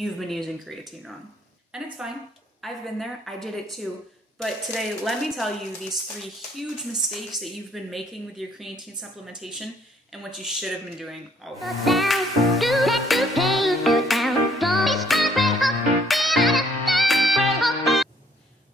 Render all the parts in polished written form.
you've been using creatine wrong. And it's fine. I've been there. I did it too. But today, let me tell you these 3 huge mistakes that you've been making with your creatine supplementation and what you should have been doing all along.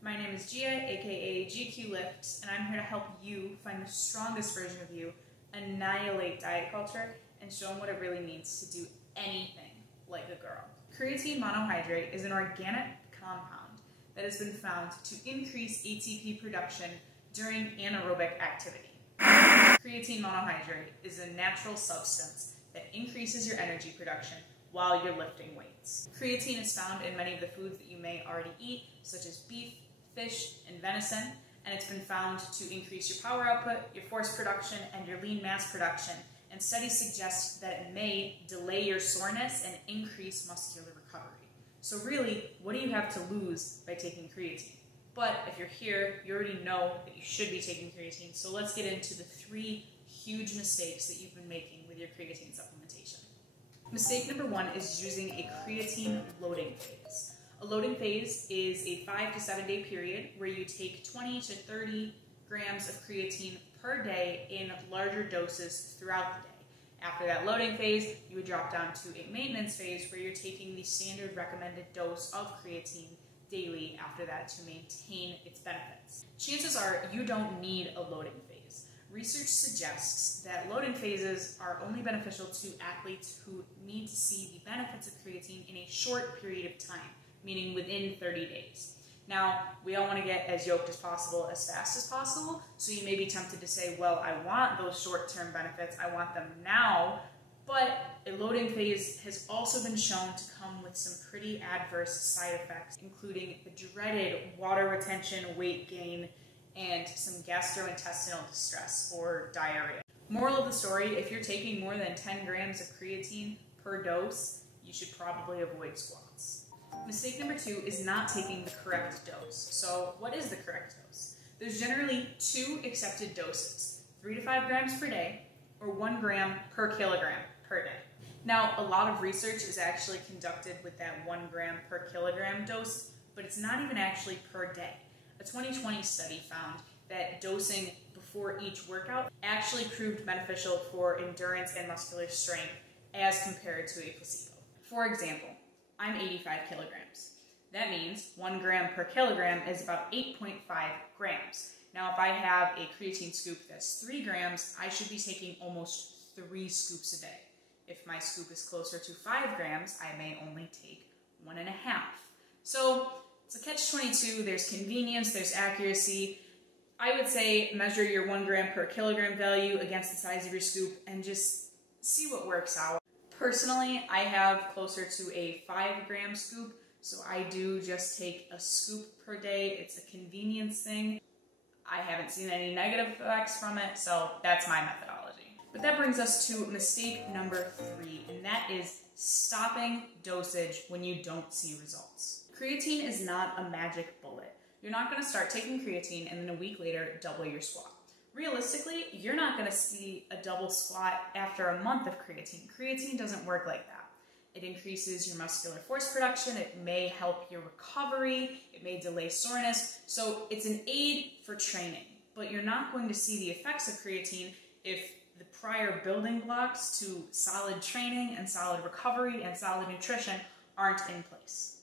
My name is Gia, aka GQ Lifts, and I'm here to help you find the strongest version of you, annihilate diet culture, and show them what it really means to do anything like a girl. Creatine monohydrate is an organic compound that has been found to increase ATP production during anaerobic activity. Creatine monohydrate is a natural substance that increases your energy production while you're lifting weights. Creatine is found in many of the foods that you may already eat, such as beef, fish, and venison, and it's been found to increase your power output, your force production, and your lean mass production, and studies suggest that it may delay your soreness and increase muscular recovery. So really, what do you have to lose by taking creatine? But if you're here, you already know that you should be taking creatine, so let's get into the 3 huge mistakes that you've been making with your creatine supplementation. Mistake number 1 is using a creatine loading phase. A loading phase is a 5 to 7 day period where you take 20 to 30 grams of creatine per day in larger doses throughout the day. After that loading phase, you would drop down to a maintenance phase where you're taking the standard recommended dose of creatine daily after that to maintain its benefits. Chances are you don't need a loading phase. Research suggests that loading phases are only beneficial to athletes who need to see the benefits of creatine in a short period of time, meaning within 30 days. Now, we all want to get as yoked as possible, as fast as possible, so you may be tempted to say, well, I want those short-term benefits, I want them now, but a loading phase has also been shown to come with some pretty adverse side effects, including the dreaded water retention, weight gain, and some gastrointestinal distress or diarrhea. Moral of the story, if you're taking more than 10 grams of creatine per dose, you should probably avoid squats. Mistake number 2 is not taking the correct dose. So what is the correct dose? There's generally 2 accepted doses, 3 to 5 grams per day or 1 gram per kilogram per day. Now, a lot of research is actually conducted with that 1 gram per kilogram dose, but it's not even actually per day. A 2020 study found that dosing before each workout actually proved beneficial for endurance and muscular strength as compared to a placebo. For example, I'm 85 kilograms. That means 1 gram per kilogram is about 8.5 grams. Now, if I have a creatine scoop that's 3 grams, I should be taking almost 3 scoops a day. If my scoop is closer to 5 grams, I may only take 1.5. So it's a catch-22. There's convenience, there's accuracy. I would say measure your 1 gram per kilogram value against the size of your scoop and just see what works out. Personally, I have closer to a 5 gram scoop, so I do just take a scoop per day. It's a convenience thing. I haven't seen any negative effects from it, so that's my methodology. But that brings us to mistake number 3, and that is stopping dosage when you don't see results. Creatine is not a magic bullet. You're not going to start taking creatine and then a week later double your squat. Realistically, you're not going to see a double squat after a month of creatine. Creatine doesn't work like that. It increases your muscular force production, it may help your recovery, it may delay soreness, so it's an aid for training. But you're not going to see the effects of creatine if the prior building blocks to solid training and solid recovery and solid nutrition aren't in place.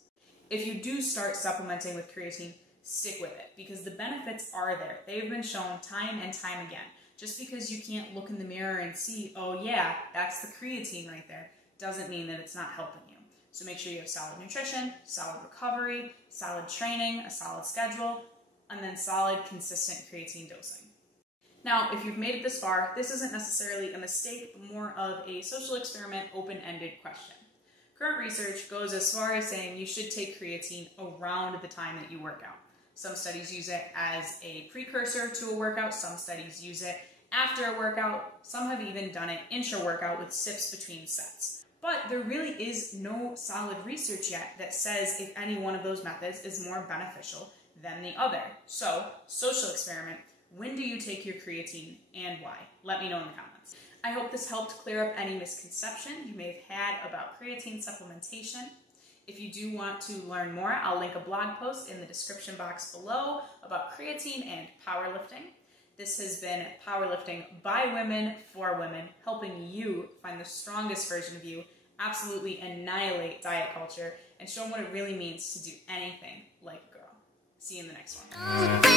If you do start supplementing with creatine, stick with it, because the benefits are there. They've been shown time and time again. Just because you can't look in the mirror and see, oh yeah, that's the creatine right there, doesn't mean that it's not helping you. So make sure you have solid nutrition, solid recovery, solid training, a solid schedule, and then solid, consistent creatine dosing. Now, if you've made it this far, this isn't necessarily a mistake, but more of a social experiment, open-ended question. Current research goes as far as saying you should take creatine around the time that you work out. Some studies use it as a precursor to a workout, some studies use it after a workout, some have even done it intra-workout with sips between sets. But there really is no solid research yet that says if any one of those methods is more beneficial than the other. So, social experiment, when do you take your creatine and why? Let me know in the comments. I hope this helped clear up any misconception you may have had about creatine supplementation. If you do want to learn more, I'll link a blog post in the description box below about creatine and powerlifting. This has been Powerlifting by Women for Women, helping you find the strongest version of you, absolutely annihilate diet culture, and show them what it really means to do anything like a girl. See you in the next one.